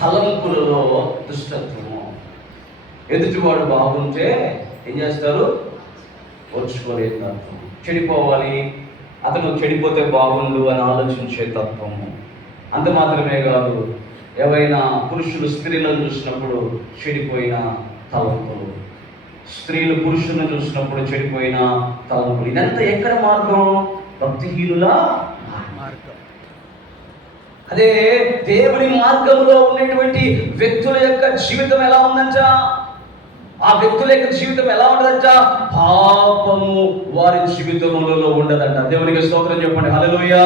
తలంపులలో దుష్టత్వము. ఎదుటివాడు బాగుంటే ఏం చేస్తారు? ఓర్చుకోలేదు తత్వం. చెడిపోవాలి, అతను చెడిపోతే బాగుండు అని ఆలోచించే తత్వము. అంత మాత్రమే కాదు, ఎవరైనా పురుషులు స్త్రీలను చూసినప్పుడు చెడిపోయిన తలంపులు, స్త్రీలు పురుషులను చూసినప్పుడు చెడిపోయిన తలంపులు. ఇదంతా ఎక్కడ మార్గం? భక్తిహీనుల మార్గం. అదే దేవుని మార్గంలో ఉన్నటువంటి వ్యక్తుల యొక్క జీవితం ఎలా ఉందంట? ఆ వ్యక్తుల యొక్క జీవితం ఎలా ఉండదంట? పాపము వారి జీవితములలో ఉండదంట. దేవునికి స్తోత్రం చెప్పండి. హల్లెలూయా.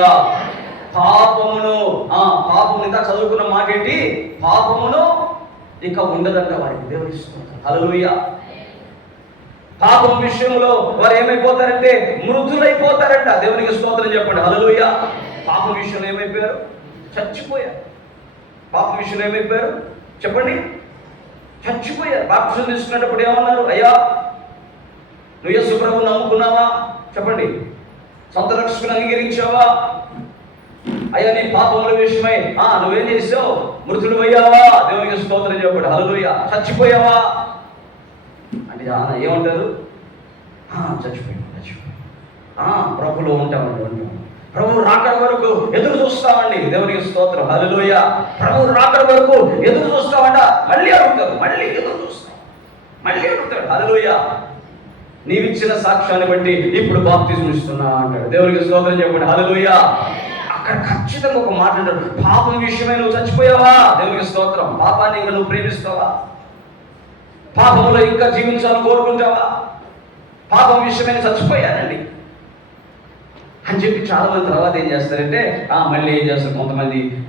పాపమును పాపము ఇంత చదువుకున్న మాట ఏంటి? పాపమును ఇక ఉండదంట వారికి. దేవునికి స్తోత్రం. హల్లెలూయా. పాపం విషయంలో వారు ఏమైపోతారంటే మృతులైపోతారంట. దేవునికి స్తోత్రం చెప్పండి. హల్లెలూయా. పాపం విషయంలో ఏమైపోయారు? చచ్చిపోయారు. పాపం విషయంలో ఏమైపోయారు చెప్పండి? చచ్చిపోయారు. బాప్తిసం తీసుకున్నప్పుడు ఏమన్నారు? అయ్యా, నువ్వు యేసు ప్రభువుని నమ్ముకున్నావా? చెప్పండి. సొంత రక్షకుని అంగీకరించావా? అయ్యా, నీ పాపముల విషయమై నువ్వేం చేసావు? మృతుడు అయ్యావా? దేవునికి స్తోత్రం చెప్పండి. హల్లెలూయా. చచ్చిపోయావా అంటే ఏమంటారు? చచ్చిపోయాడు. ప్రభులో ఉంటామండి. ప్రభు రాకడ వరకు ఎదురు చూస్తామండి. దేవునికి స్తోత్రం. హల్లెలూయా. ప్రభు రాకడ వరకు ఎదురు చూస్తామంట. మళ్ళీ అడుగుతారు, మళ్ళీ ఎదురు చూస్తాం, మళ్ళీ అడుగుతాడు. హల్లెలూయా. నీవిచ్చిన సాక్ష్యాన్ని బట్టి ఇప్పుడు బాప్తిజం ఇస్తున్నా అంటాడు. దేవునికి స్తోత్రం చెప్పండి. హల్లెలూయా. అక్కడ ఖచ్చితంగా ఒక మాట అంటాడు, పాపం విషయమై నువ్వు చచ్చిపోయావా? దేవునికి స్తోత్రం. పాపాన్ని ఇంకా నువ్వు ప్రేమిస్తావా? పాపంలో ఇంకా జీవించాలని కోరుకుంటావా? పాపం విషయమైన చచ్చిపోయానండి అని చెప్పి చాలా మంది తర్వాత ఏం చేస్తారంటే మళ్ళీ ఏం చేస్తారు కొంతమంది